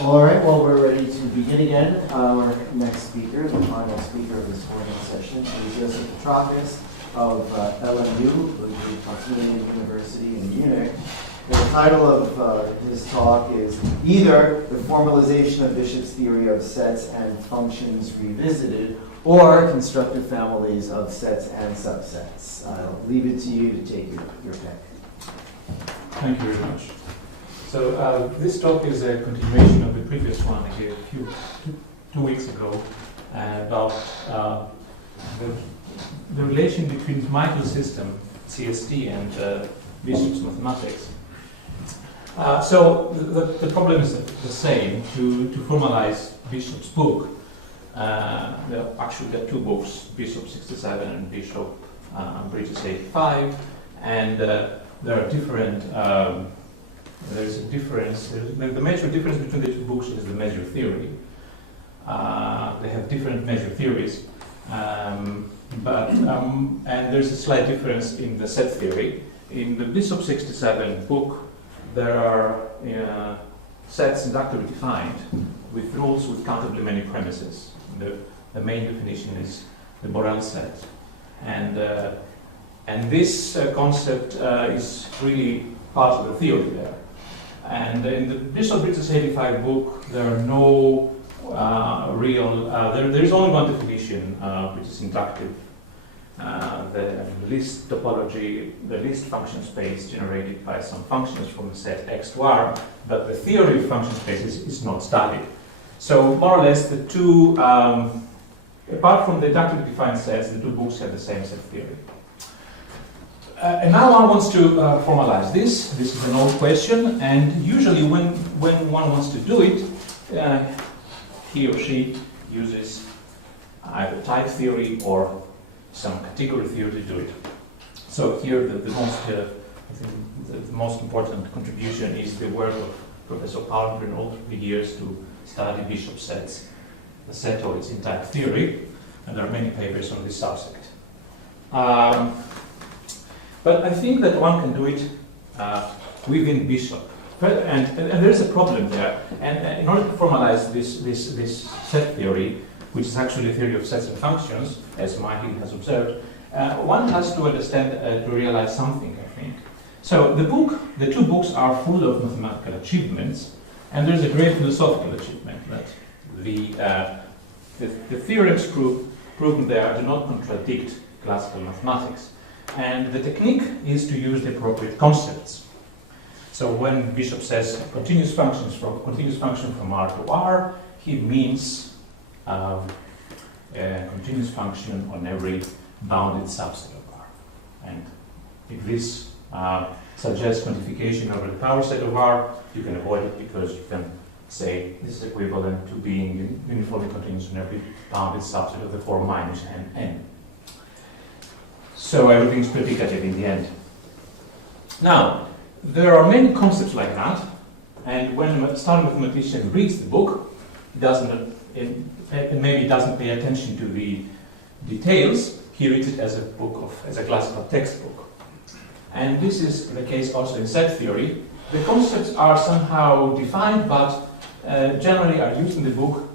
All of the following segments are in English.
All right, well, we're ready to begin again. Our next speaker, the final speaker of this morning's session, is Iosif Petrakis of LMU, the University in Munich. The title of his talk is either The Formalization of Bishop's Theory of Sets and Functions Revisited, or Constructive Families of Sets and Subsets. I'll leave it to you to take your pick. Thank you very much. So this talk is a continuation of the previous one I gave two weeks ago about the relation between Michael's system, CST, and Bishop's mathematics. So the problem is the same. To formalize Bishop's book, actually there are two books, Bishop 67 and Bishop Bridges 85, and there are different. There's a difference. The major difference between the two books is the measure theory. They have different measure theories, and there's a slight difference in the set theory. In the Bishop 67 book, there are sets inductively defined with rules with countably many premises. The main definition is the Borel set, and this concept is really part of the theory there. And in the Bishop Bridges 85 book, there are no real, there is only one definition, which is inductive. The list topology, the list function space generated by some functions from the set X to R, but the theory of function spaces is not studied. So more or less the two, apart from the inductively defined sets, the two books have the same set theory. And now one wants to formalize this. This is an old question, and usually when one wants to do it, he or she uses either type theory or some category theory to do it. So here the most important contribution is the work of Professor Palmer in all the years to study Bishop sets, the set of its in type theory, and there are many papers on this subject. But I think that one can do it within Bishop. And there's a problem there. And in order to formalize this set theory, which is actually a theory of sets and functions, as Michael has observed, one has to understand, to realize something, I think. So the two books are full of mathematical achievements, and there's a great philosophical achievement that the theorems proven there do not contradict classical mathematics. And the technique is to use the appropriate concepts. So when Bishop says a continuous function from R to R, he means a continuous function on every bounded subset of R. And if this suggests quantification over the power set of R, you can avoid it because you can say this is equivalent to being uniformly continuous on every bounded subset of the form minus n. So everything is predicative in the end. Now, there are many concepts like that, and when a starting mathematician reads the book, maybe doesn't pay attention to the details. He reads it as a classical textbook. And this is the case also in set theory. The concepts are somehow defined, but generally are used in the book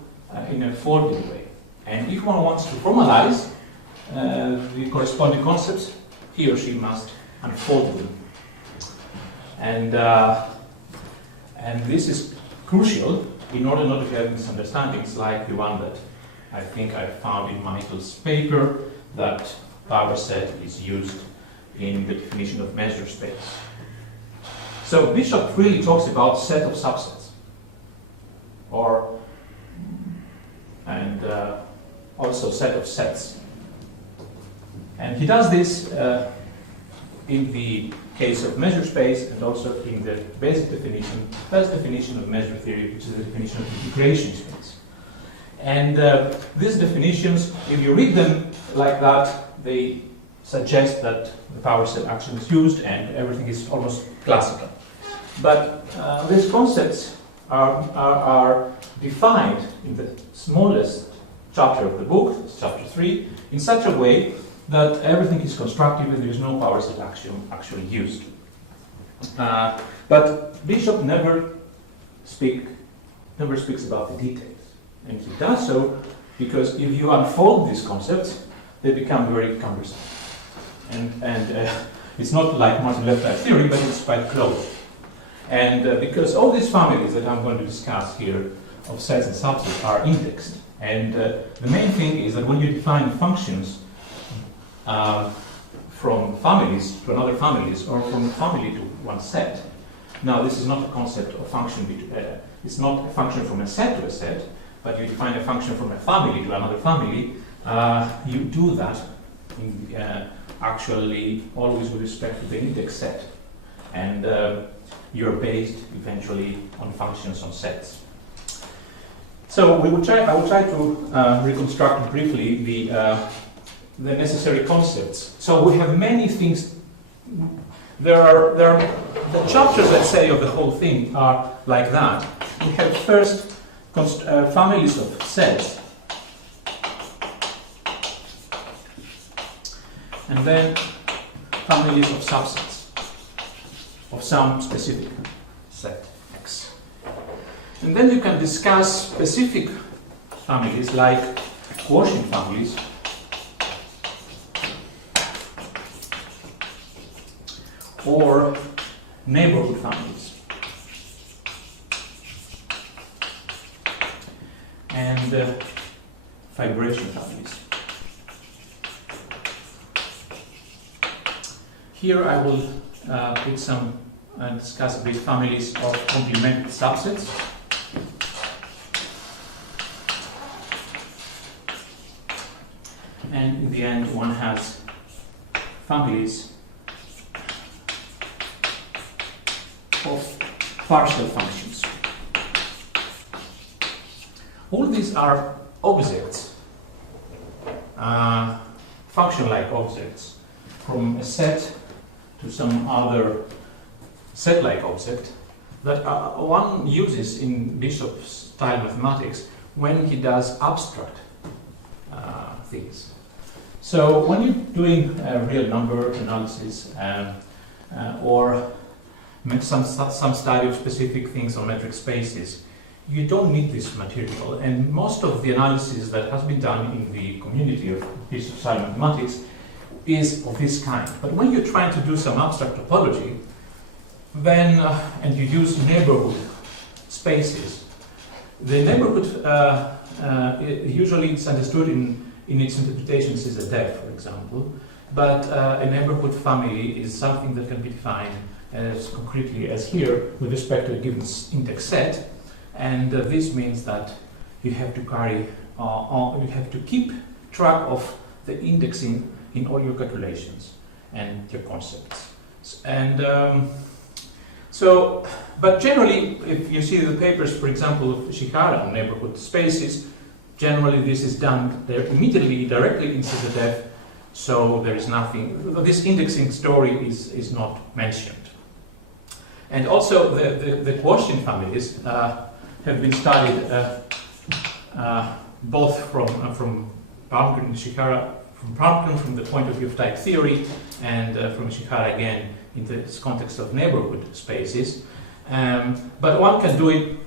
in a folded way. And if one wants to formalize the corresponding concepts, he or she must unfold them. And this is crucial in order not to have misunderstandings like the one that I think I found in Michael's paper, that power set is used in the definition of measure space. So Bishop really talks about set of subsets, and also set of sets. And he does this in the case of measure space and also in the basic definition, first definition of measure theory, which is the definition of integration space. And these definitions, if you read them like that, they suggest that the power set action is used and everything is almost classical. But these concepts are defined in the smallest chapter of the book, chapter 3, in such a way that everything is constructive and there is no power set action actually used. But Bishop never speaks never speaks about the details. And he does so because if you unfold these concepts, they become very cumbersome. And it's not like Martin Left-Eye theory, but it's quite close. And because all these families that I'm going to discuss here of sets and subsets are indexed. And the main thing is that when you define functions from families to another families, or from a family to one set, now this is not a concept of function, it's not a function from a set to a set, but you define a function from a family to another family, you do that actually always with respect to the index set. And you're based eventually on functions on sets. So I will try to reconstruct briefly the necessary concepts. So we have many things. There are the chapters, let's say, of the whole thing are like that. We have first families of sets, and then families of subsets of some specific set X. And then you can discuss specific families like quotient families, or neighborhood families, and vibration families. Here I will put some discuss these families of complementary subsets. And in the end, one has families of partial functions. All these are objects, function-like objects, from a set to some other set-like object that one uses in Bishop-style mathematics when he does abstract things. So when you're doing real number analysis or some study of specific things on metric spaces, you don't need this material. And most of the analysis that has been done in the community of Bishop-style mathematics is of this kind. But when you're trying to do some abstract topology, then and you use neighborhood spaces, the neighborhood usually it's understood in its interpretations as a def, for example. But a neighborhood family is something that can be defined as concretely as here with respect to a given index set, and this means that you have to carry, you have to keep track of the indexing in all your calculations and your concepts. And but generally, if you see the papers, for example, of Shihara on neighborhood spaces, generally this is done there immediately, directly into the def, so there is nothing, this indexing story is not mentioned. And also the quotient families have been studied both from Palmgren and Shihara, from Palmgren from the point of view of type theory, and from Shihara again in the context of neighborhood spaces. But one can do it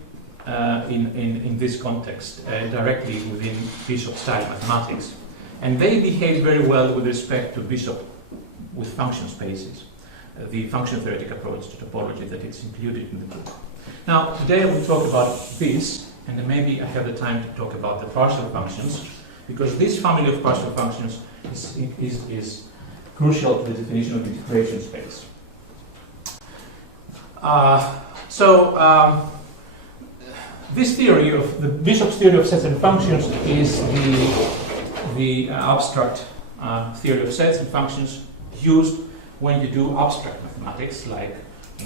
in this context directly within Bishop-style mathematics. And they behave very well with respect to Bishop with function spaces, the function theoretic approach to topology that is included in the book. Now, today I will talk about this, and then maybe I have the time to talk about the partial functions, because this family of partial functions is crucial to the definition of the integration space. This theory of the Bishop's theory of sets and functions is the abstract theory of sets and functions used when you do abstract mathematics like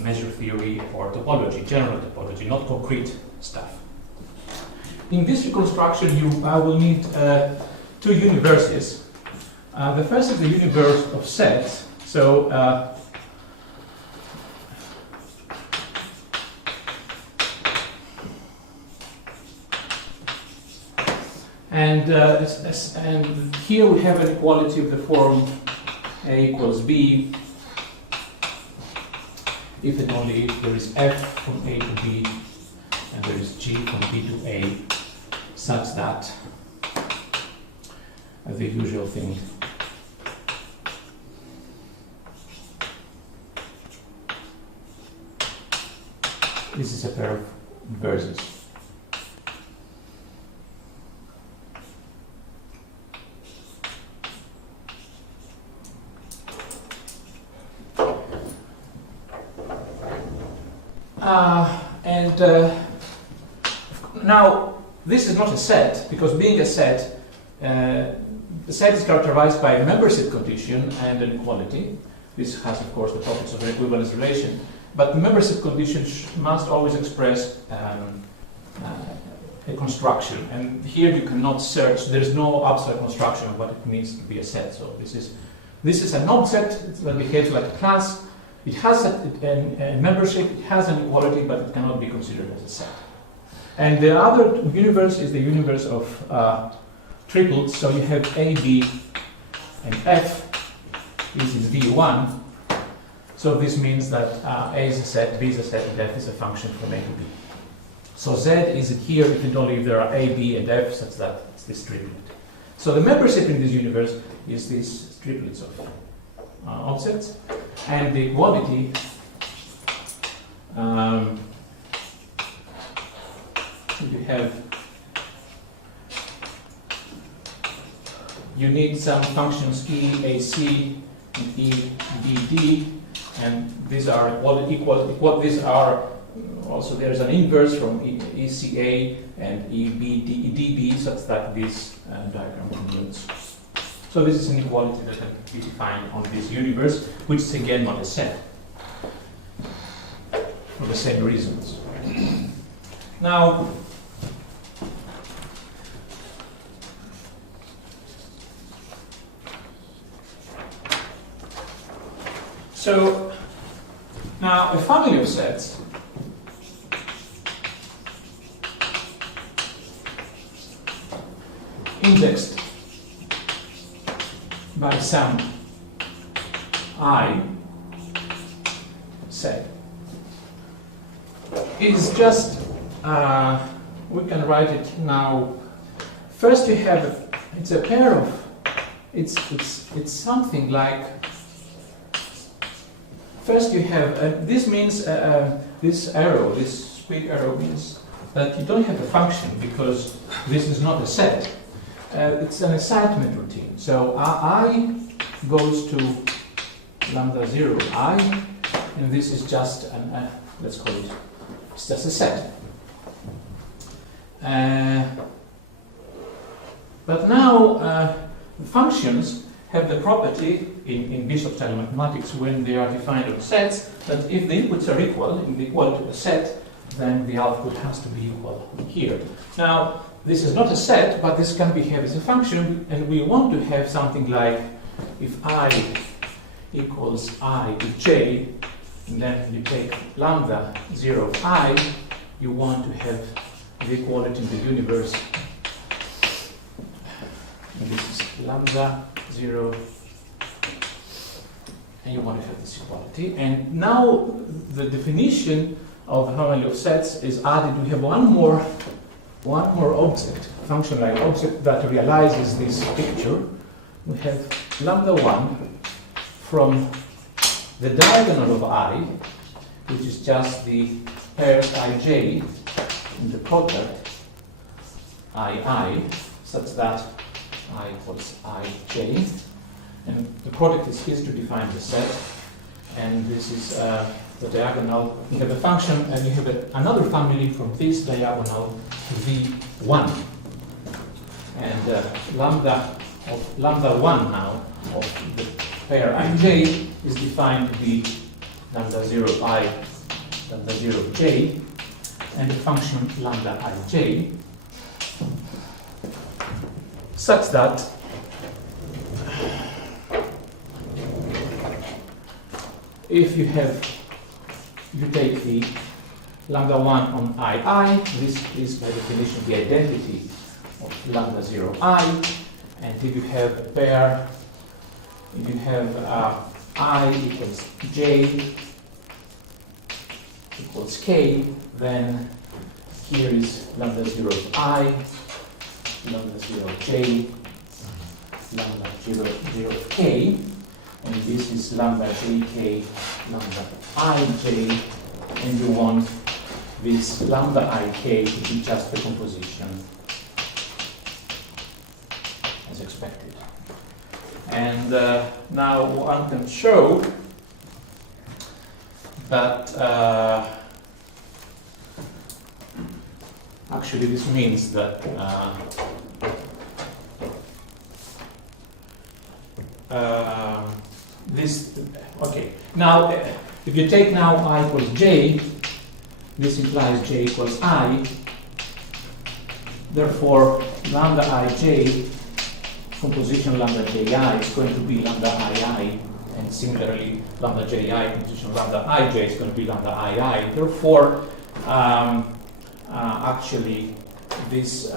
measure theory or topology, general topology, not concrete stuff. In this reconstruction, I will need two universes. The first is the universe of sets. So and here we have an equality of the form A equals B if and only if there is F from A to B and there is G from B to A, such that the usual thing this is a pair of inverses. Now, this is not a set, because being a set, the set is characterized by a membership condition and an equality. This has, of course, the properties of an equivalence relation. But the membership condition must always express a construction. And here you cannot search. There is no abstract construction of what it means to be a set. So this is an object that behaves like a class. It has a membership, it has an equality, but it cannot be considered as a set. And the other universe is the universe of triples. So you have A, B, and F is in V1. So this means that A is a set, B is a set, and F is a function from A to B. So Z is here if and only if there are A, B, and F, such that it's this triplet. So the membership in this universe is these triplets of objects, and the equality you need some functions E, AC, and E, B, D, and these are equal. These are also, there's an inverse from ECA and EBDB, such that this diagram contains. So this is an equality that can be defined on this universe, which is again not a set, for the same reasons. Now, now a family of sets indexed by some I set is just we can write it now. First you have it's a pair of it's something like. First you have, this means, this arrow, this squig arrow means that you don't have a function because this is not a set. It's an assignment routine. So I goes to lambda 0 I, and this is just an, let's call it, it's just a set. But now functions have the property in Bishop-style mathematics, when they are defined on sets, that if the inputs are equal to a set, then the output has to be equal here. Now, this is not a set, but this can behave as a function, and we want to have something like if I equals I to j, and then you take lambda 0 I, you want to have the equality in the universe. And this is lambda 0, and you want to have this equality. And now the definition of the family of sets is added. We have one more object, function-like object that realizes this picture. We have lambda 1 from the diagonal of I, which is just the pairs ij in the product I, such that I equals ij, and the product is here to define the set, and this is the diagonal. You have a function, and you have another family from this diagonal to V1, and lambda 1 now of the pair ij is defined to be lambda 0 I, lambda 0 j, and the function lambda ij, such that if you take the lambda 1 on I, this is by definition the identity of lambda 0 I, and if you have a pair, if you have I equals j equals k, then here is lambda 0 of I, lambda 0 of j, lambda 0 of k, and this is lambda jk, lambda ij, and you want this lambda ik to be just the composition as expected. And now one can show that actually this means that okay, now if you take now I equals j, this implies j equals I, therefore lambda ij composition lambda ji is going to be lambda ii, and similarly lambda ji composition lambda ij is going to be lambda ii. Therefore, actually, this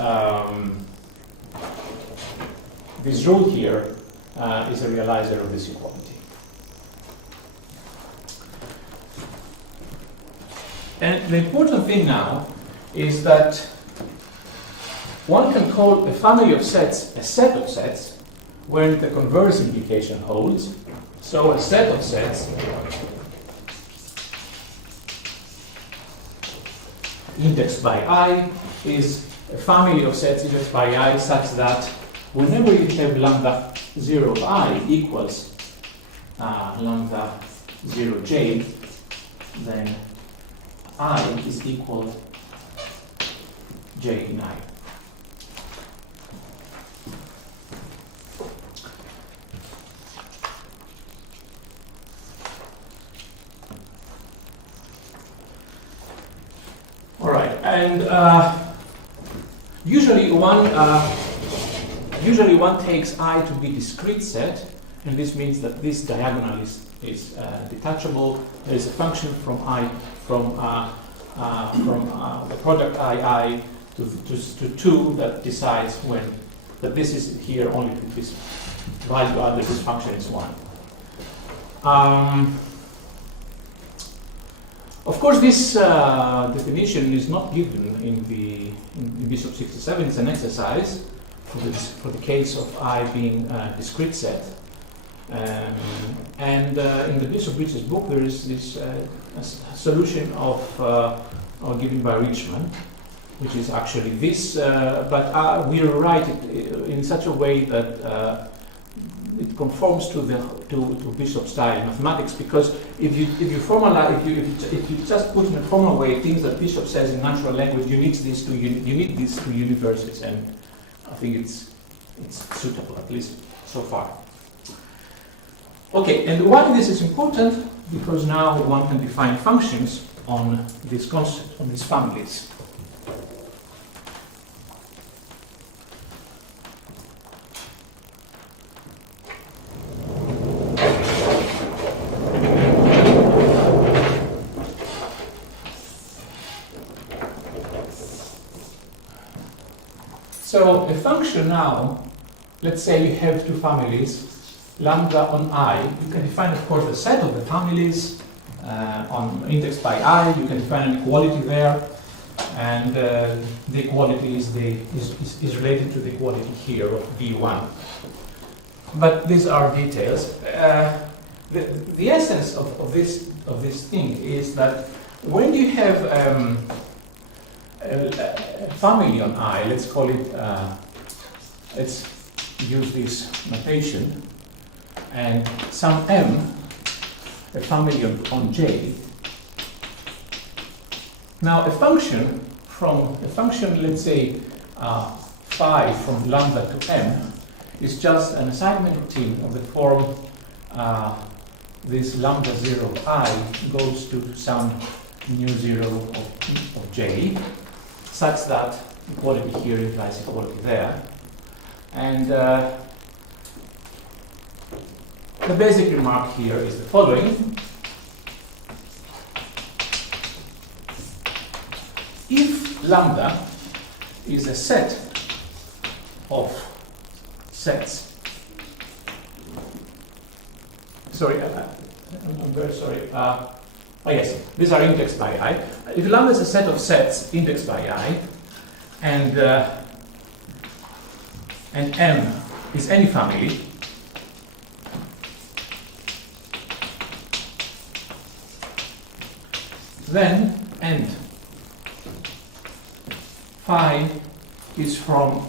this rule here is a realizer of this equality. And the important thing now is that one can call a family of sets a set of sets when the converse implication holds. So a set of sets indexed by I is a family of sets indexed by I such that whenever you have lambda 0 of I equals lambda 0j, then I is equal j in I. All right, and usually one takes I to be discrete set, and this means that this diagonal is detachable. There is a function from I from the product I to 2 that decides when that this is here only if this value under this function is 1. Of course, this definition is not given in Bishop 67. It's an exercise for the case of I being a discrete set. And in the Bishop Bridges book, there is this solution of given by Richman, which is actually this, but we write it in such a way that it conforms to Bishop style mathematics, because if you formalize, if you just put in a formal way things that Bishop says in natural language, you need these two universes, and I think it's suitable, at least so far. Okay, and why this is important? Because now one can define functions on this concept, on these families. So a function now, let's say you have two families, lambda on I. You can define, of course, the set of the families on indexed by I. You can define an equality there, and the equality is related to the equality here of B1. But these are details. The essence of this thing is that when you have a family on I, let's call it, let's use this notation, and some m, a family on J. Now a function, let's say phi from lambda to m, is just an assignment routine of the form this lambda 0 of I goes to some mu 0 of J, such that equality here implies equality there. And the basic remark here is the following. If lambda is a set of sets, sorry, I'm very sorry. Oh yes, these are indexed by I. If lambda is a set of sets indexed by I, and M is any family, then and phi is from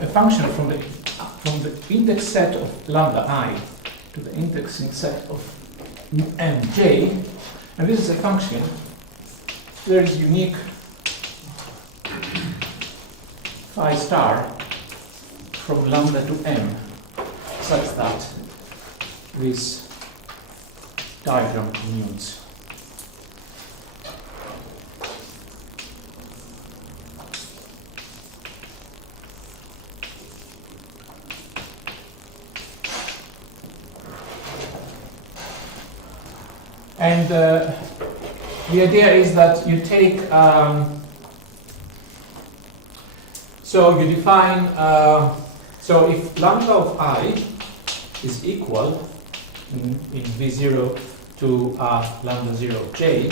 a function from the index set of lambda I to the indexing set of mj, and this is a function where is unique phi star from lambda to m, such that this diagram commutes. And the idea is that you take, so you define, so if lambda of I is equal in V0 to lambda 0 j,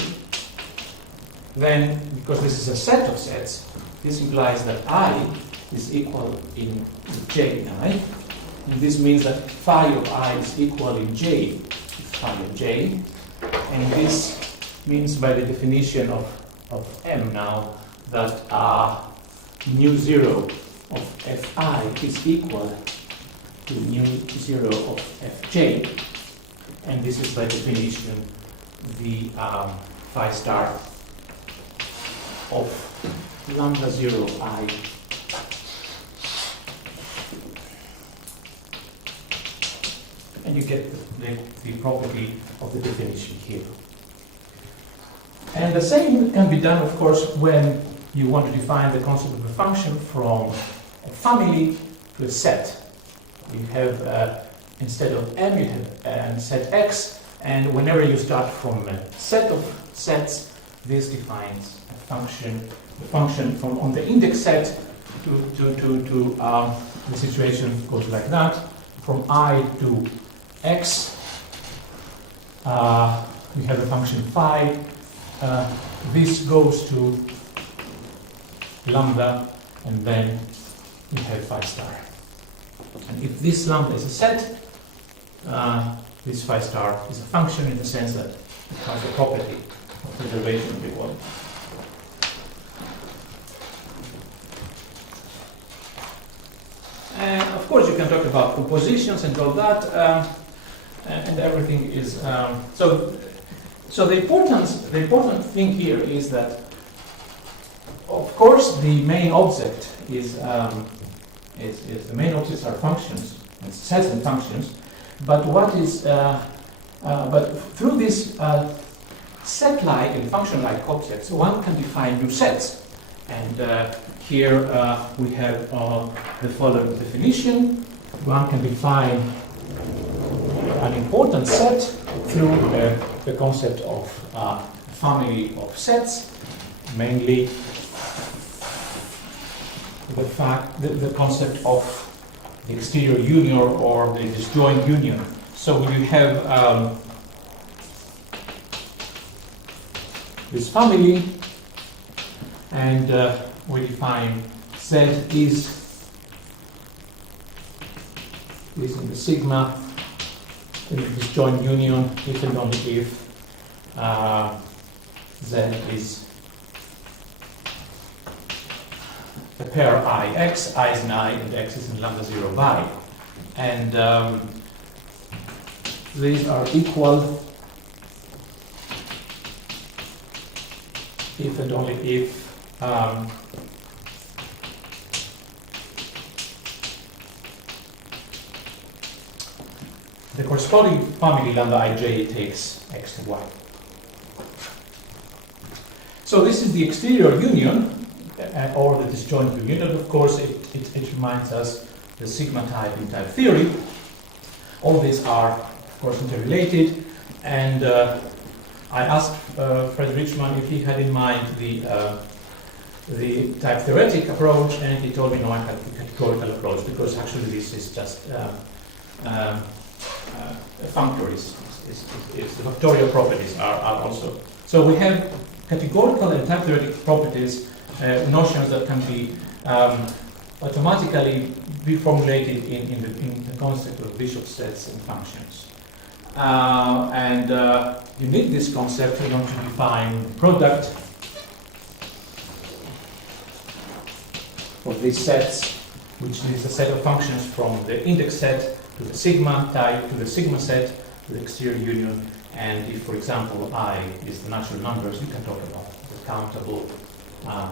then because this is a set of sets, this implies that I is equal in j I, and this means that phi of I is equal in j, phi of j. And this means, by the definition of M now, that mu 0 of Fi is equal to mu 0 of Fj. And this is, by definition, the phi star of lambda 0 I. And you get the property of the definition here. And the same can be done, of course, when you want to define the concept of a function from a family to a set. You have, instead of M, you have set X, and whenever you start from a set of sets, this defines a function. The function from on the index set to the situation goes like that. From I to X, we have a function phi. This goes to lambda, and then we have phi star. And if this lambda is a set, this phi star is a function in the sense that it has the property of preservation of equality. And of course, you can talk about compositions and all that. And everything is so the important thing here is that, of course, the main object is the main objects are functions, and sets and functions, but what is but through this set-like and function-like objects, one can define new sets. And here we have the following definition. One can define an important set through the concept of family of sets, mainly the concept of the exterior union or the disjoint union. So you have this family, and we define Z is in the sigma in the disjoint union if and only if Z is a pair Ix, I is in I, and X is in lambda 0 by. And these are equal if and only if the corresponding family lambda ij takes X and Y. So this is the exterior union, or the disjoint union, and of course it reminds us the sigma type in type theory. All these are, of course, interrelated, and I asked Fred Richman if he had in mind the type theoretic approach, and he told me no, I had the categorical approach, because actually this is just functories. The factorial properties are also So we have categorical and type theoretic properties, notions that can be automatically be formulated in the concept of Bishop sets and functions. You need this concept in order to define the product of these sets, which is a set of functions from the index set to the sigma type to the sigma set to the exterior union. And if, for example, I is the natural numbers, you can talk about the countable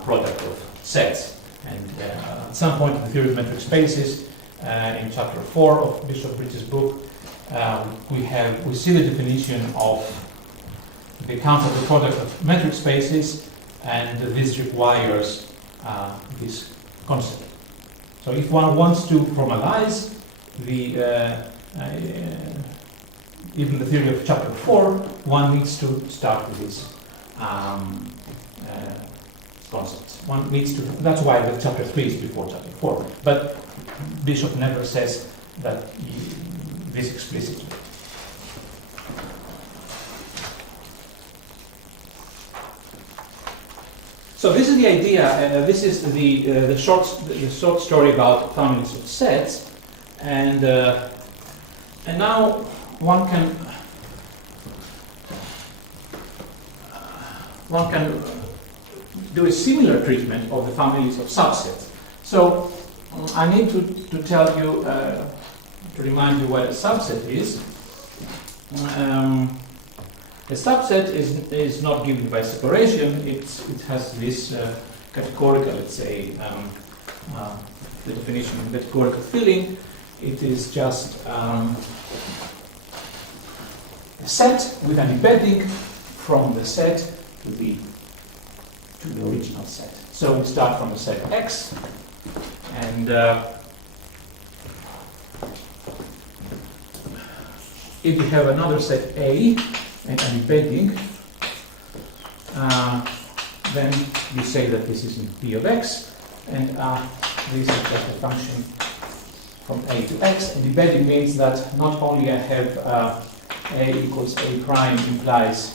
product of sets. And at some point in the theory of metric spaces, in chapter 4 of Bishop Bridges' book, we see the definition of the countable product of metric spaces, and this requires this concept. So if one wants to formalize even the theory of chapter 4, one needs to start with this concepts. One needs to, that's why the chapter 3 is before chapter 4. But Bishop never says that this explicitly. So this is the idea. This is the short story about families of sets, and now one can do a similar treatment of the families of subsets. So I need to tell you, to remind you what a subset is. A subset is not given by separation. It has this categorical, let's say, the definition of categorical filling. It is just a set with an embedding from the set to the original set. So we start from the set X, and if you have another set A and an embedding, then you say that this is in P of X, and this is just a function from A to X. And embedding means that not only I have A equals A prime implies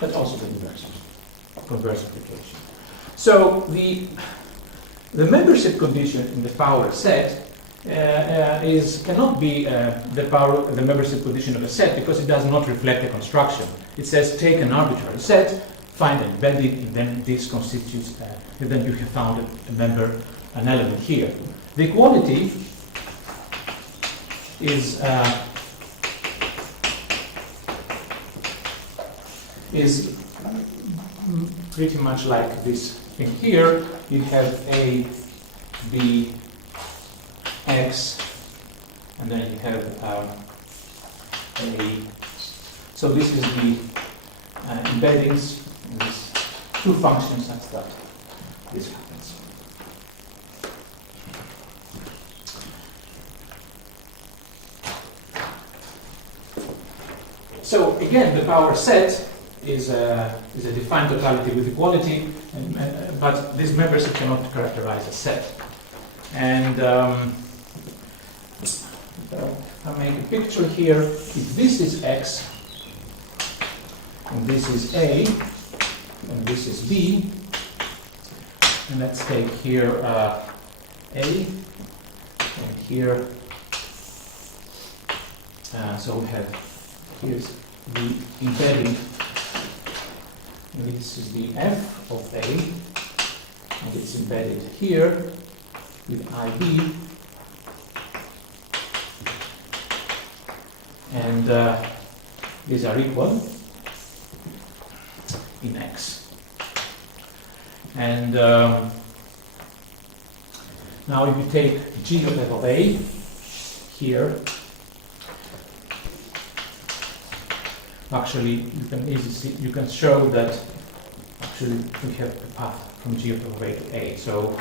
but also the converse application. So the membership condition in the power set cannot be the membership condition of a set, because it does not reflect the construction. It says take an arbitrary set, find an embedding, and then this constitutes, and then you have found an element here. The equality is pretty much like this thing here. You have A, B, X, and then you have A. So this is the embeddings in these two functions such that this happens. So again, the power set is a defined totality with equality, but this membership cannot characterize a set. And I'll make a picture here. If this is X, and this is A, and this is B, and let's take here A, and here, so we have, here's the embedding, and this is the F of A, and it's embedded here with IB, and these are equal in X. And now if you take G of F of A here, actually you can show that actually we have a path from G of F of A to A. So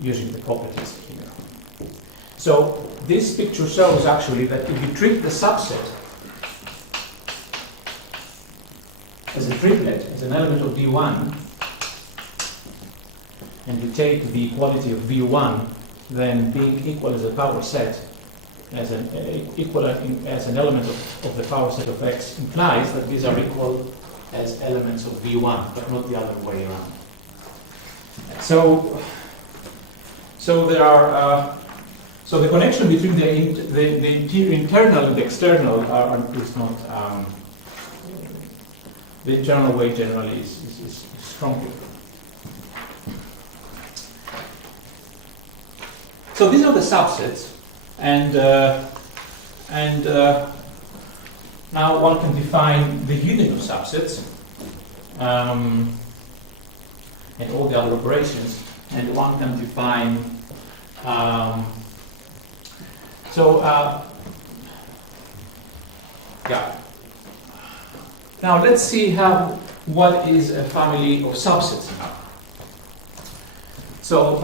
using the properties here. So this picture shows actually that if you treat the subset as a triplet, as an element of V1, and you take the equality of V1 then being equal as a power set, as an as an element of the power set of X implies that these are equal as elements of V1, but not the other way around. So there are so the connection between the internal and the external is not the internal way generally is stronger. So these are the subsets, and now one can define the union of subsets and all the other operations, and one can define yeah. Now let's see what is a family of subsets now. So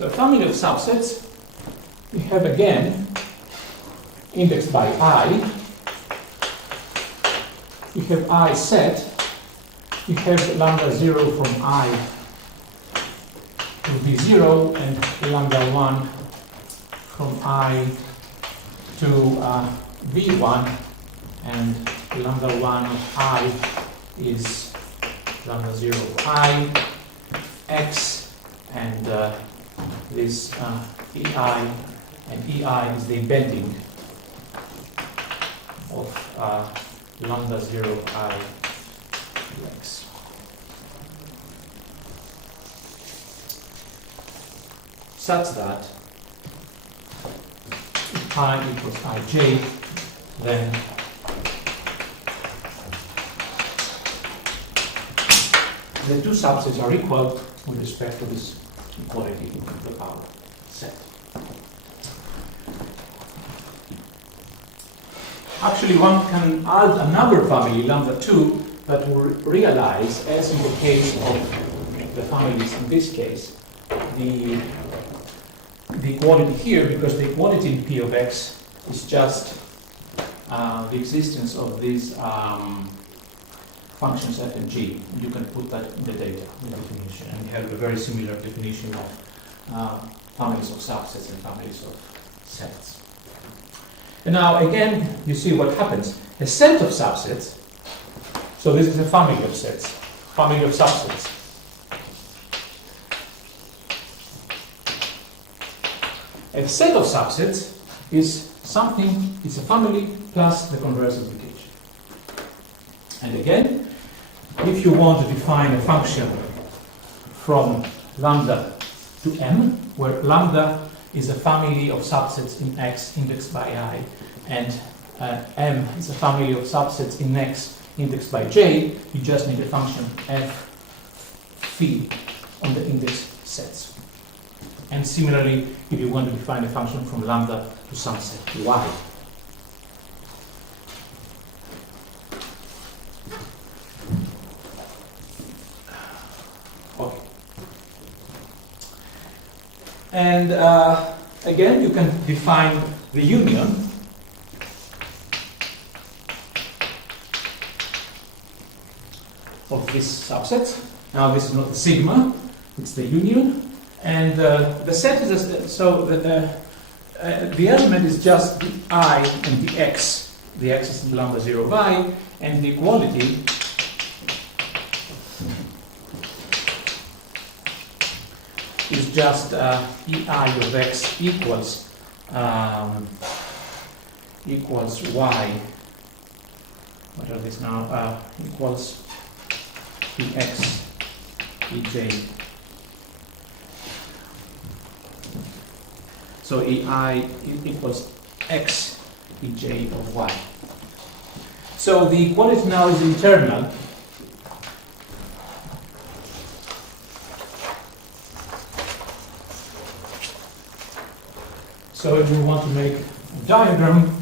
a family of subsets, we have again indexed by I. We have I set. We have lambda 0 from I to V0 and lambda 1 from I to V1, and lambda 1 of I is lambda 0 of I, X, and this EI, and EI is the embedding of lambda 0 I X. Such that if I equals ij, then the two subsets are equal with respect to this equality of the power set. Actually, one can add another family, lambda 2, that will realize, as in the case of the families in this case, the equality here, because the equality in P of X is just the existence of these functions f and g. You can put that in the data, in the definition, and you have a very similar definition of families of subsets and families of sets. And now again, you see what happens. A set of subsets, so this is a family of sets, family of subsets. A set of subsets is something, it's a family plus the converse implication. And again, if you want to define a function from lambda to m, where lambda is a family of subsets in X indexed by I, and m is a family of subsets in X indexed by j, you just need a function f phi on the index sets. And similarly, if you want to define a function from lambda to some set y. Okay. And again, you can define the union of these subsets. Now, this is not the sigma, it's the union. And the set is so the element is just the I and the X. The X is lambda 0 y, and the equality is just EI of X equals Y. What are these now? Equals EX EJ. So EI equals X EJ of Y. So the equality now is internal. So if we want to make a diagram,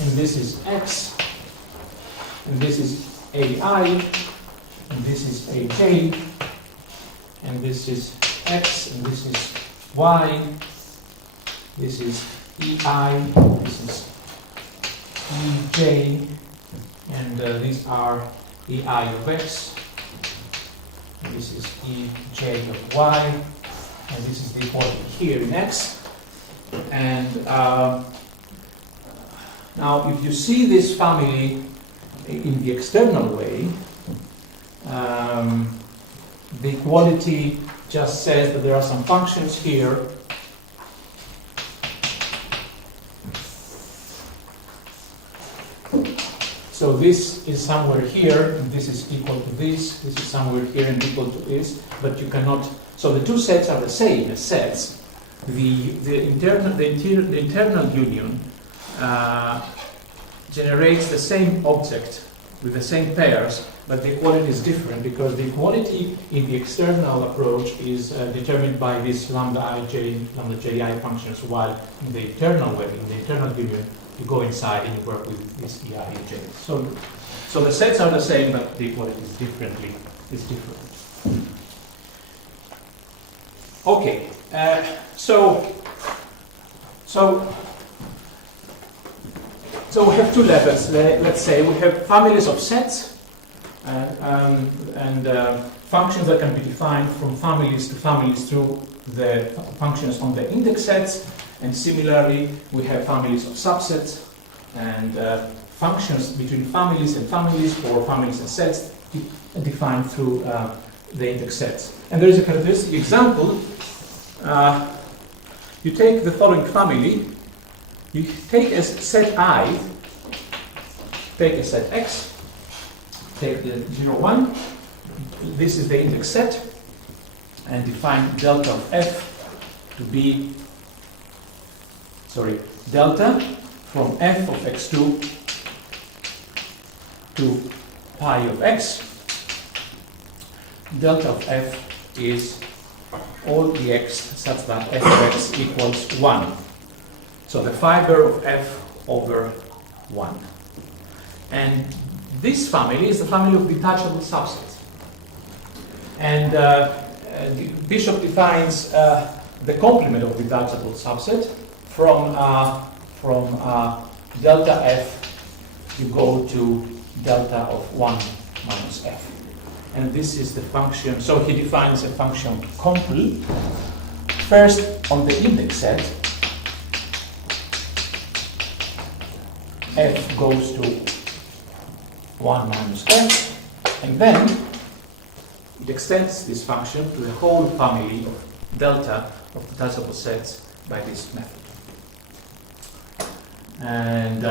and this is X, and this is AI, and this is AJ, and this is X, and this is Y, This is EI, this is EJ, and these are EI of X, and this is EJ of Y, and this is the equality here in X. And now if you see this family in the external way, the equality just says that there are some functions here so this is somewhere here, and this is equal to this is somewhere here and equal to this, but you cannot, so the two sets are the same as sets. The internal union generates the same object with the same pairs, but the equality is different because the equality in the external approach is determined by these lambda ij, lambda ji functions, while in the internal way, in the internal union, you go inside and you work with this ei j. So the sets are the same, but the equality is different. Okay, so we have two levels. Let's say we have families of sets and functions that can be defined from families to families through the functions on the index sets. And similarly, we have families of subsets and functions between families and families, or families and sets defined through the index sets. And there is a characteristic example. You take the following family. You take as set I, take a set X, take the 0, 1, this is the index set, and define delta of F to be, delta from F of X2 to pi of X. Delta of F is all the X such that F of X equals 1. So the fiber of F over 1. And this family is the family of detachable subsets. And Bishop defines the complement of detachable subset from delta F, you go to delta of 1 minus F. And this is the function, so he defines a function compl. First, on the index set, F goes to 1 minus F, and then it extends this function to the whole family of delta of detachable sets by this method. And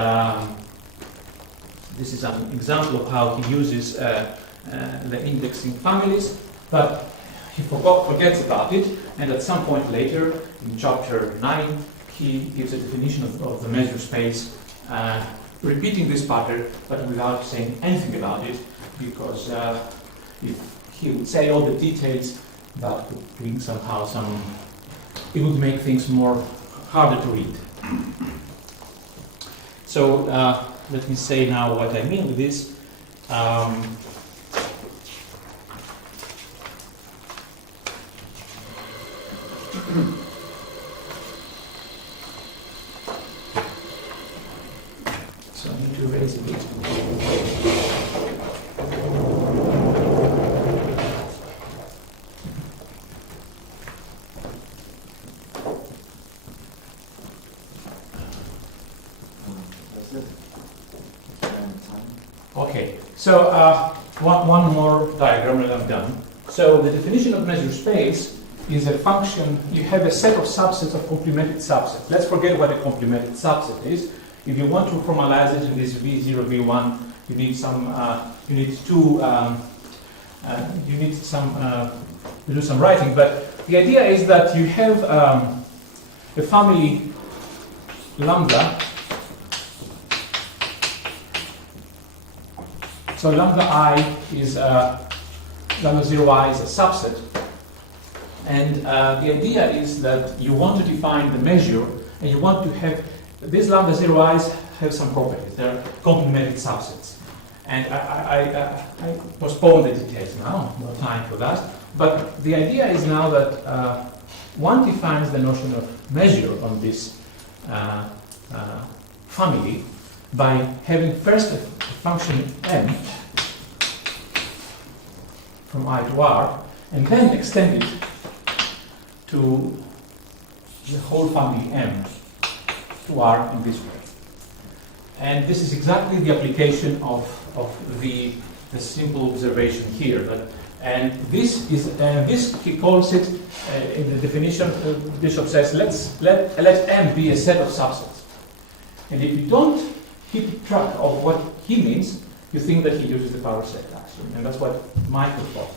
this is an example of how he uses the indexing families, but he forgets about it, and at some point later, in chapter 9, he gives a definition of the measure space, repeating this pattern, but without saying anything about it, because if he would say all the details, that would bring somehow it would make things harder to read. So let me say now what I mean with this. So I need to raise a bit. Okay, so one more diagram that I've done. So the definition of measure space is a function, you have a set of subsets of complemented subsets. Let's forget what a complemented subset is. If you want to formalize it in this V0, V1, you need to do some writing, but the idea is that you have a family lambda. So lambda I is lambda 0I is a subset, and the idea is that you want to define the measure, and you want to have these lambda 0i's have some properties. They're complemented subsets, and I postpone the details now. No time for that. But the idea is now that one defines the notion of measure on this family by having first a function m from I to R, and then extend it to the whole family M to R in this way. And this is exactly the application of the simple observation here. And this is this he calls it in the definition. Bishop says let M be a set of subsets. And if you don't keep track of what he means, you think that he uses the power set axiom, and that's what Michael thought.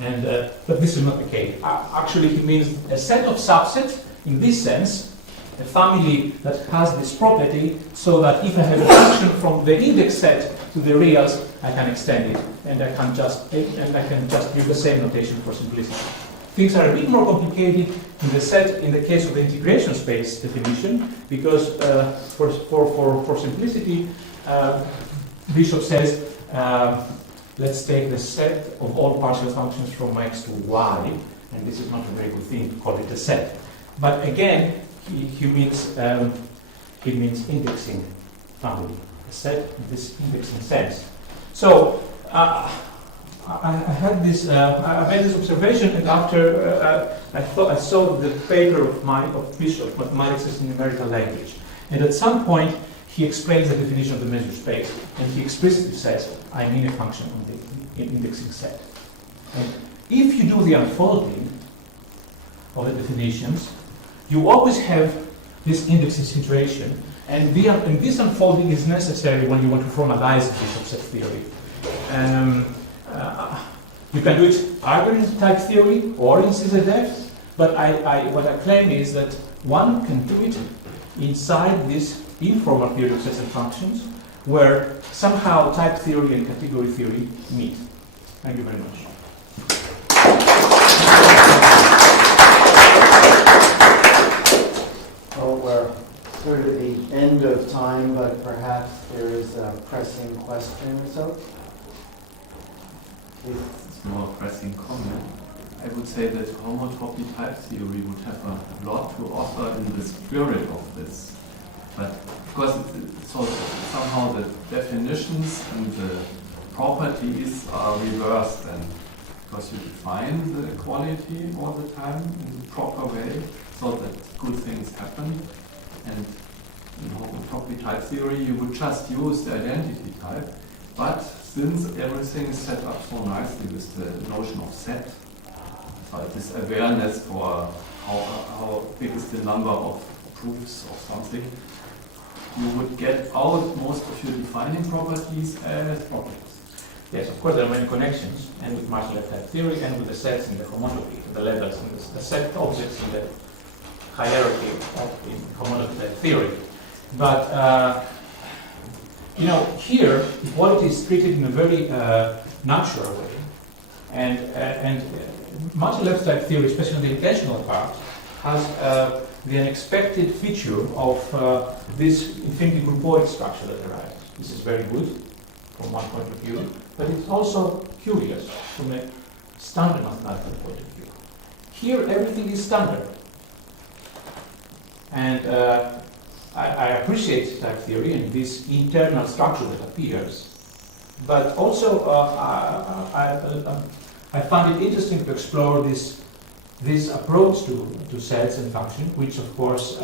And but this is not the case. Actually, he means a set of subsets in this sense, a family that has this property, so that if I have a function from the index set to the reals, I can extend it, and I can just use the same notation for simplicity. Things are a bit more complicated in the case of the integration space definition, because for simplicity, Bishop says, let's take the set of all partial functions from x to y, and this is not a very good thing to call it a set. But again, he means indexing family, a set in this indexing sense. So I had this, I made this observation, and after I saw the paper of Bishop, Mathematics in Numerical Language, and at some point he explains the definition of the measure space, and he explicitly says, I mean a function on the indexing set. And if you do the unfolding of the definitions, you always have this indexing situation, and this unfolding is necessary when you want to formalize Bishop set theory. You can do it either in type theory or in CZF, but what I claim is that one can do it inside this informal theory of sets and functions, where somehow type theory and category theory meet. Thank you very much. Well, we're sort of at the end of time, but perhaps there is a pressing question or so. It's more pressing comment. I would say that homotopy type theory would have a lot to offer in the spirit of this. But because it's also somehow the definitions and the properties are reversed, and because you define the equality all the time in the proper way so that good things happen. And in homotopy type theory you would just use the identity type, but since everything is set up so nicely with the notion of set, so this awareness for how big is the number of proofs of something, you would get out most of your defining properties as properties. Yes, of course there are many connections, and with marginal left type theory, and with the sets in the homotopy, the levels, and the set objects in the hierarchy in homotopy type theory. But here equality is treated in a very natural way, and marginal left type theory, especially in the intentional part, has the unexpected feature of this infinity groupoid structure that arrives. This is very good from one point of view, but it's also curious from a standard mathematical point of view. Here everything is standard. And I appreciate type theory and this internal structure that appears, but also I find it interesting to explore this approach to sets and functions, which of course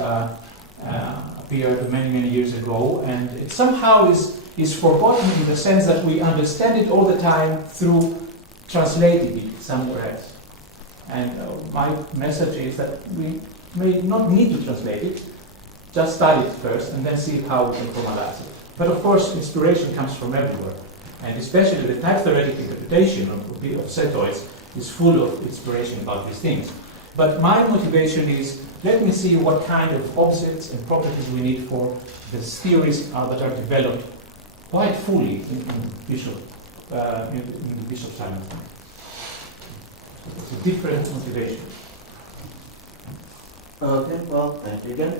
appeared many years ago, and it somehow is forgotten in the sense that we understand it all the time through translating it somewhere else. And my message is that we may not need to translate it, just study it first and then see how we can formalize it. But of course, inspiration comes from everywhere, and especially the type theoretic interpretation of setoids is full of inspiration about these things. But my motivation is, let me see what kind of objects and properties we need for the theories that are developed quite fully in Bishop Simon. It's a different motivation. Okay, well, thank you again.